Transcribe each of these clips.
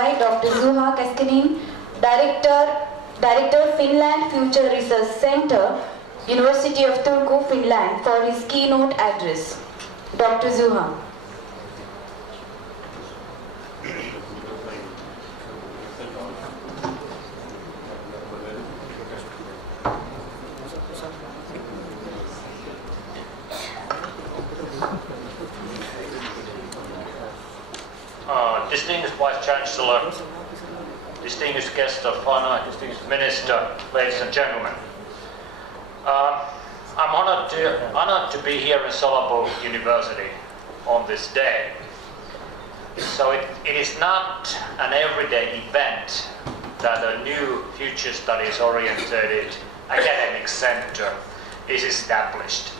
by Dr. Juha Kaskinen, Director Finland Future Research Center, University of Turku, Finland, for his keynote address. Dr. Juha. Distinguished Vice Chancellor, distinguished guest of honor, distinguished Minister, ladies and gentlemen. I'm honored to be here in Solapur University on this day. So it is not an everyday event that a new future studies oriented academic center is established.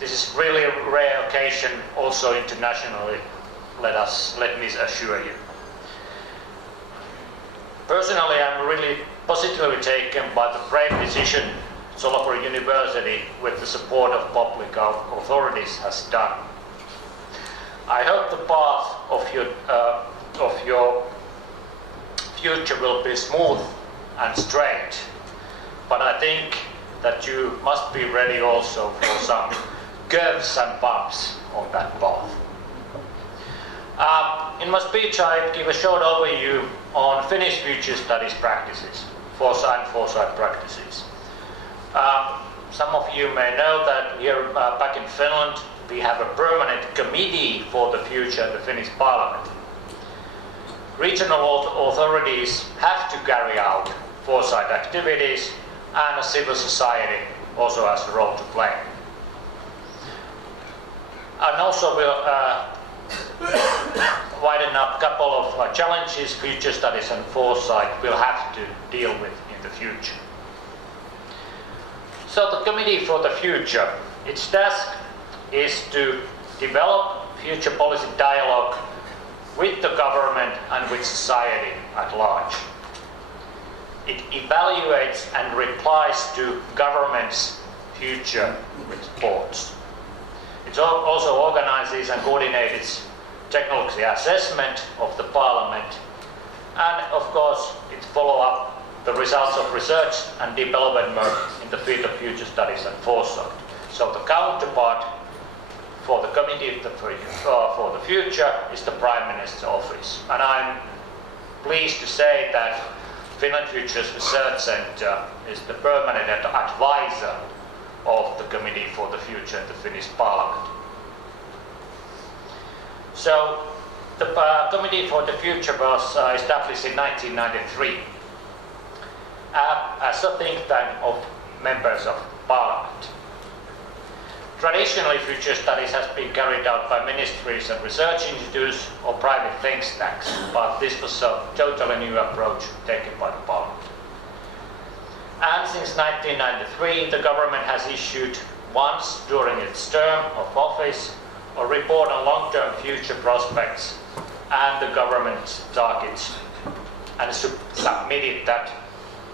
This is really a rare occasion also internationally, let me assure you. Personally, I'm really positively taken by the brave decision Solapur University, with the support of public authorities, has done. I hope the path of your future will be smooth and straight, but I think that you must be ready also for some curves and bumps on that path. In my speech, I give a short overview on Finnish future studies practices, foresight practices. Some of you may know that here back in Finland, we have a permanent committee for the future in the Finnish Parliament. Regional authorities have to carry out foresight activities, and civil society also has a role to play. And also we'll widen up a couple of challenges future studies and foresight will have to deal with in the future. So the Committee for the Future, its task is to develop future policy dialogue with the government and with society at large. It evaluates and replies to government's future reports. It also organizes and coordinates technology assessment of the Parliament, and of course it follows up the results of research and development work in the field of future studies and foresight. So the counterpart for the Committee for the Future is the Prime Minister's office, and I'm pleased to say that Finland Futures Research Center is the permanent advisor of the Committee for the Future in the Finnish Parliament. So the Committee for the Future was established in 1993 as a think tank of members of Parliament. Traditionally, future studies has been carried out by ministries and research institutes or private think tanks, but this was a totally new approach taken by the Parliament. And since 1993, the government has issued once during its term of office a report on long-term future prospects and the government's targets, and submitted that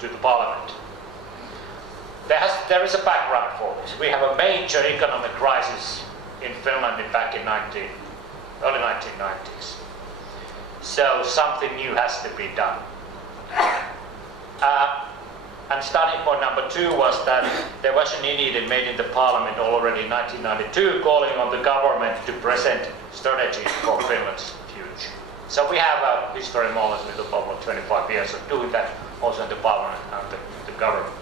to the Parliament. There is a background for this. We have a major economic crisis in Finland back in early 1990s. So something new has to be done. And starting point number 2 was that there was an initiative made in the Parliament already in 1992 calling on the government to present strategy for Finland's future. So we have a history more or less with about 25 years of doing that also in the Parliament and the government.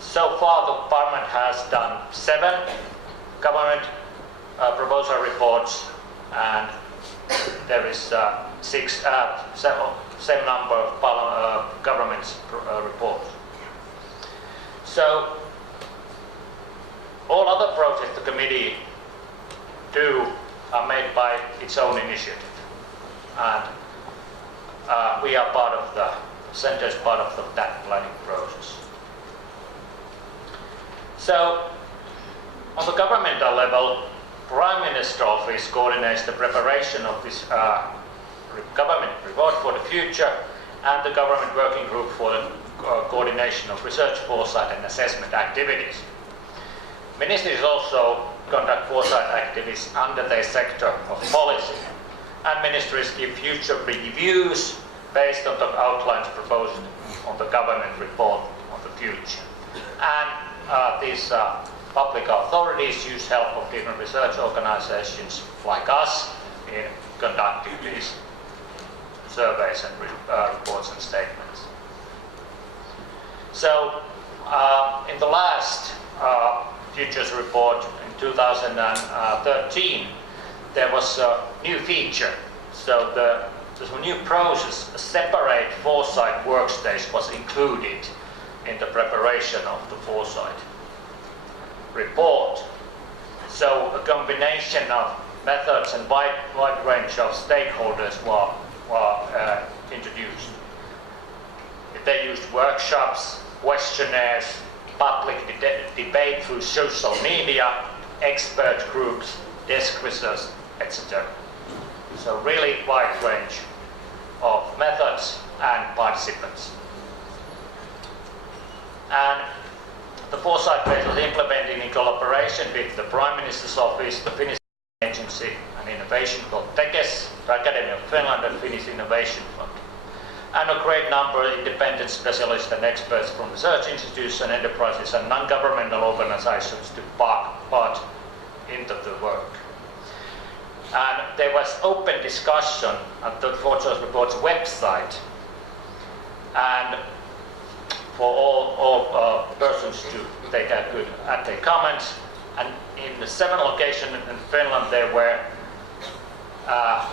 So far the Parliament has done 7 government proposal reports, and there is same number of government's reports. So all other projects the committee do are made by its own initiative, and we are part of the center is part of that planning process. So on the governmental level, Prime Minister's office coordinates the preparation of this government report for the future and the government working group for the coordination of research, foresight and assessment activities. Ministries also conduct foresight activities under their sector of policy. and ministries give future reviews based on the outlines proposed on the government report on the future. And these public authorities use help of different research organizations like us in conducting these surveys and reports and statements. So in the last Futures report in 2013, there was a new feature. So there's a new process, a separate foresight workspace was included in the preparation of the foresight report. So a combination of methods and wide range of stakeholders were introduced. They used workshops, questionnaires, public debate through social media, expert groups, desk research, etc. So really wide range of methods and participants. And the foresight phase was implemented in collaboration with the Prime Minister's Office, the Finnish Agency and Innovation called TEKES, the Academy of Finland and Finnish Innovation Fund. And a great number of independent specialists and experts from research institutions, enterprises and non-governmental organizations took part into the work. And there was open discussion at the Foresight Report's website, and for all persons to take a good add their comments. And in the 7 locations in Finland, there were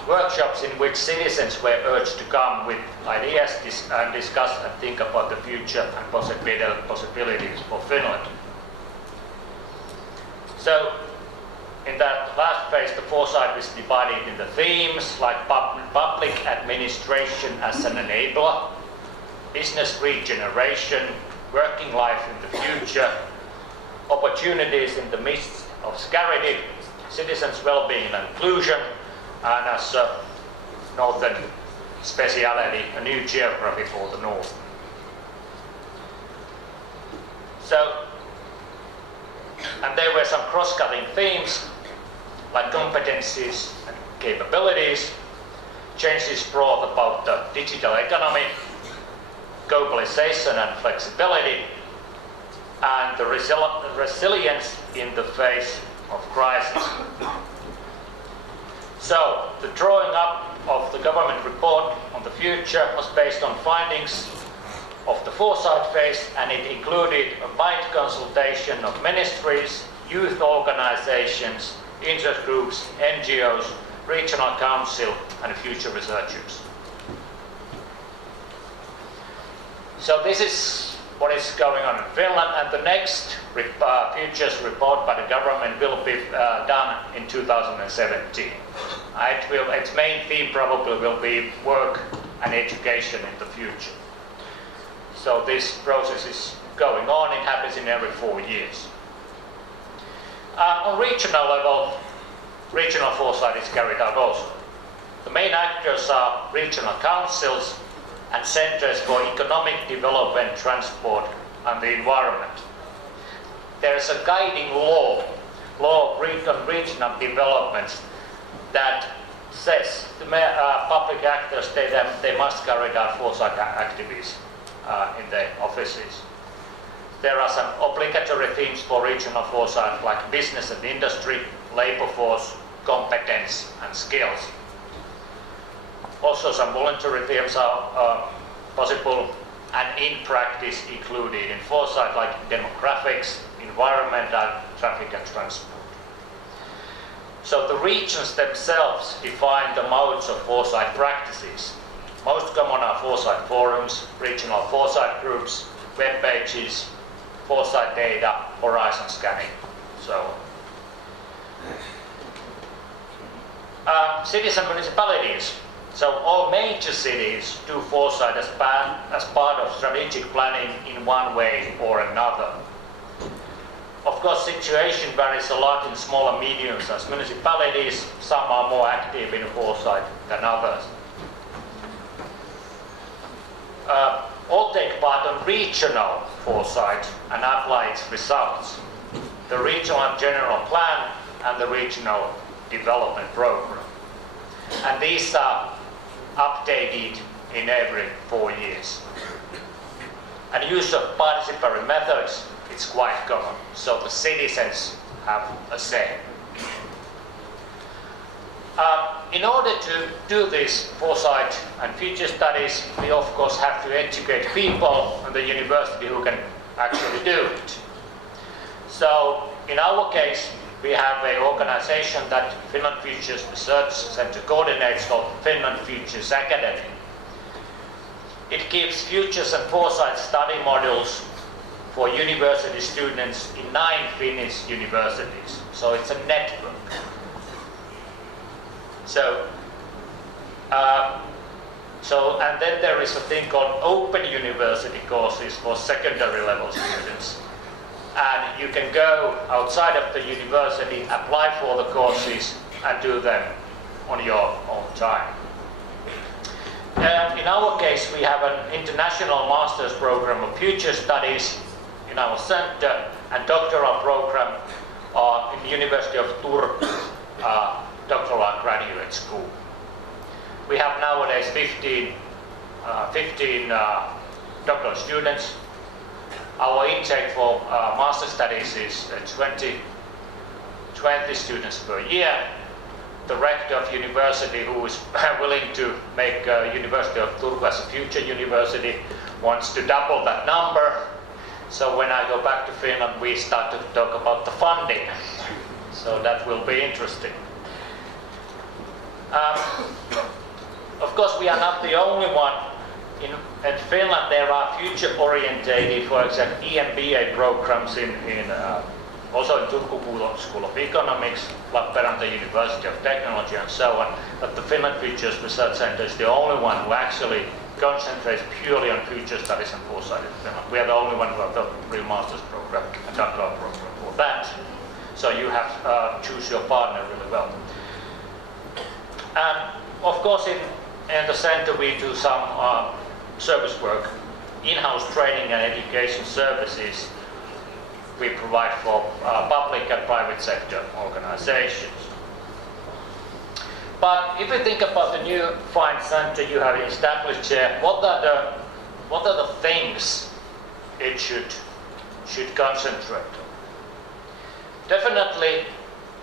workshops in which citizens were urged to come with ideas and discuss and think about the future and possibilities for Finland. So in that last phase, the foresight was divided into themes like public administration as an enabler, business regeneration, working life in the future, opportunities in the midst of scarcity, citizens' well-being and inclusion, and as a northern speciality, a new geography for the north. So, and there were some cross-cutting themes like competencies and capabilities, changes brought about the digital economy, globalization and flexibility, and the resilience in the face of crisis. So, the drawing up of the government report on the future was based on findings of the foresight phase, and it included a wide consultation of ministries, youth organizations, interest groups, NGOs, regional council, and future researchers. So this is what is going on in Finland, and the next Futures report by the government will be done in 2017. Its main theme probably will be work and education in the future. So this process is going on, it happens in every 4 years. On regional level, regional foresight is carried out also. The main actors are regional councils and centers for economic development, transport and the environment. There is a guiding law of regional developments that says the public actors, they must carry out foresight activities in their offices. There are some obligatory themes for regional foresight like business and industry, labor force, competence and skills. Also some voluntary themes are possible and in practice included in foresight like demographics, environmental, traffic and transport. So the regions themselves define the modes of foresight practices. Most common are foresight forums, regional foresight groups, web pages, foresight data, horizon scanning, so on. Cities and municipalities. So all major cities do foresight as part of strategic planning in one way or another. Of course, situation varies a lot in small and medium-sized municipalities. Some are more active in foresight than others. All take part on regional foresight and apply its results. The regional general plan and the regional development program. And these are updated in every 4 years. And use of participatory methods is quite common, so the citizens have a say. In order to do this foresight and future studies, we of course have to educate people in the university who can actually do it. So in our case, we have an organization that Finland Futures Research Center coordinates called Finland Futures Academy. It gives futures and foresight study modules for university students in 9 Finnish universities. So it's a network. And then there is a thing called open university courses for secondary level students. And you can go outside of the university, apply for the courses and do them on your own time. In our case, we have an international master's program of future studies in our center and doctoral program in the University of Turku doctoral graduate school. We have nowadays 15 doctoral students. Our intake for master studies is 20 students per year. The rector of university, who is willing to make University of Turku as a future university, wants to double that number. So when I go back to Finland, we start to talk about the funding. So that will be interesting. Of course, we are not the only one. In Finland, there are future-orientated, for example, EMBA programs also in Turku School of Economics, Lappeenranta University of Technology, and so on. But the Finland Futures Research Center is the only one who actually concentrates purely on future studies and foresight in Finland. We are the only one who have the real master's program and doctoral program for that. So you have to choose your partner really well. And of course, in the center we do some service work, in-house training and education services we provide for public and private sector organizations. But if you think about the new FIND center you have established here, what are the things it should concentrate on? Definitely,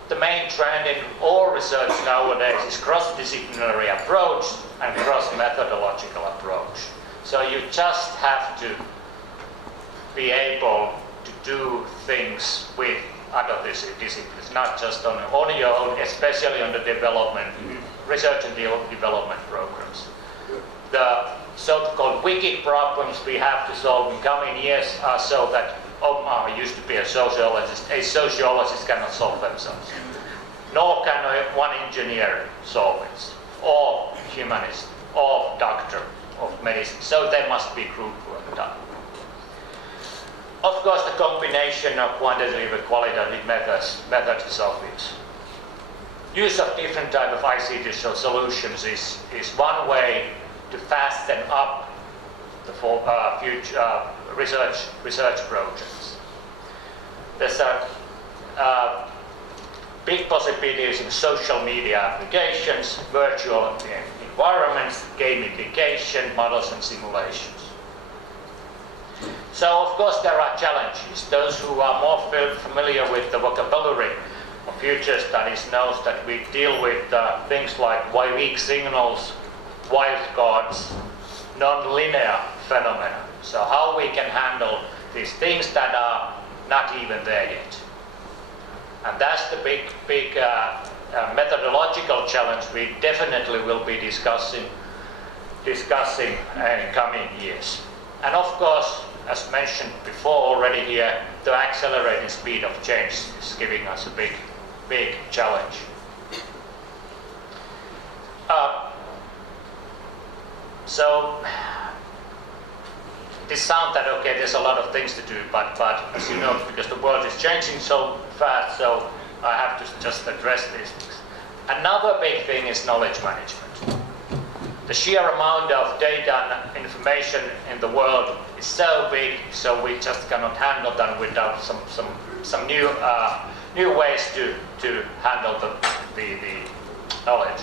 the main trend in all research nowadays is cross-disciplinary approach and cross-methodological approach. So you just have to be able to do things with other disciplines, not just on your own, especially on the development, research and development programs. The so-called wicked problems we have to solve in coming years are so that Omar used to be a sociologist. A sociologist cannot solve themselves. Nor can one engineer solve it, or humanist, or doctor of medicine. So there must be group work done. Of course, the combination of quantitative and qualitative methods is obvious. Use of different type of ICT solutions is one way to fasten up the future research projects. There's big possibilities in social media applications, virtual environments, gamification, models and simulations. So of course there are challenges. Those who are more familiar with the vocabulary of future studies knows that we deal with things like weak signals, wildcards, non-linear phenomena. So how we can handle these things that are not even there yet. And that's the big methodological challenge we definitely will be discussing in coming years. And of course, as mentioned before already here, the accelerating speed of change is giving us a big challenge. So this sounds that okay, there's a lot of things to do, but as you know, because the world is changing so fast, so I have to just address these things. Another big thing is knowledge management. The sheer amount of data and information in the world is so big, so we just cannot handle them without some new ways to handle the knowledge.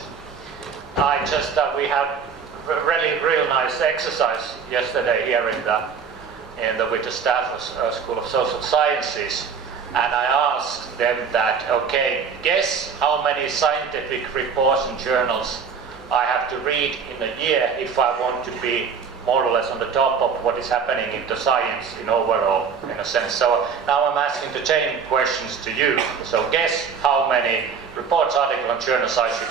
we had really nice exercise yesterday here with the staff of School of Social Sciences, and I asked them that, okay, guess how many scientific reports and journals I have to read in a year if I want to be more or less on the top of what is happening in the science in overall, in a sense. So now I'm asking the same questions to you. So guess how many reports, articles, and journals I should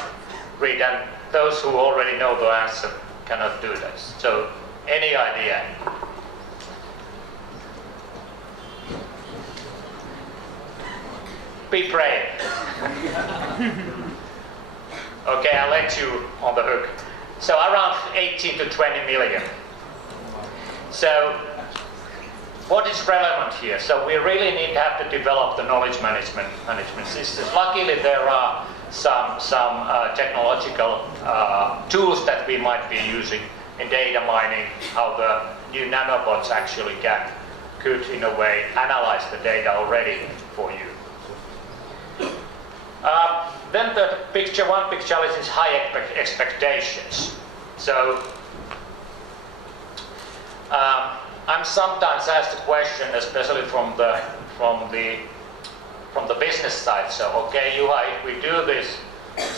read, and those who already know the answer cannot do this. So any idea? Be brave. Okay, I'll let you on the hook. So around 18 to 20 million. So what is relevant here? So we really need to have to develop the knowledge management systems. Luckily there are some technological tools that we might be using in data mining, how the new nanobots actually could in a way analyze the data already for you. Then one big challenge is high expectations. So I'm sometimes asked the question, especially from the business side. So, okay, Juha, if we do this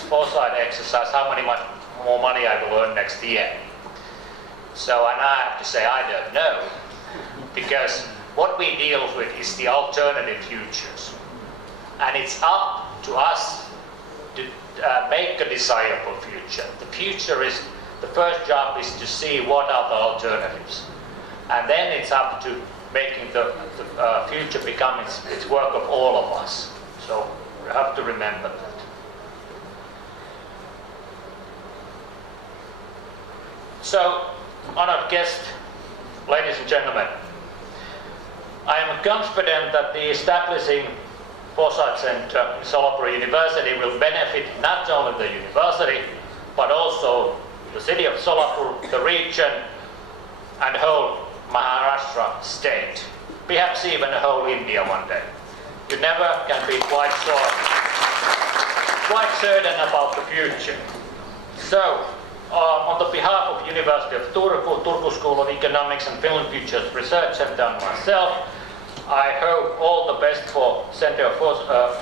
foresight exercise, how many more money I will earn next year? So, and I have to say, I don't know, because what we deal with is the alternative futures, and it's up to us to make a desirable future. The future is, the first job is to see what are the alternatives. And then it's up to making the future become its work of all of us. So we have to remember that. So, honored guest, ladies and gentlemen, I am confident that the establishing Foresight Center in Solapur University will benefit not only the university, but also the city of Solapur, the region, and whole Maharashtra state. Perhaps even the whole India one day. You never can be quite certain about the future. So, on the behalf of University of Turku, Turku School of Economics and Finland Futures Research Center and myself, I hope all the best for Center of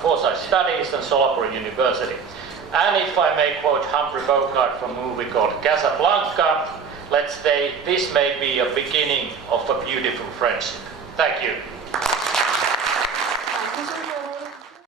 Foresight Studies and Solapur University. And if I may quote Humphrey Bogart from a movie called Casablanca, let's say this may be a beginning of a beautiful friendship. Thank you.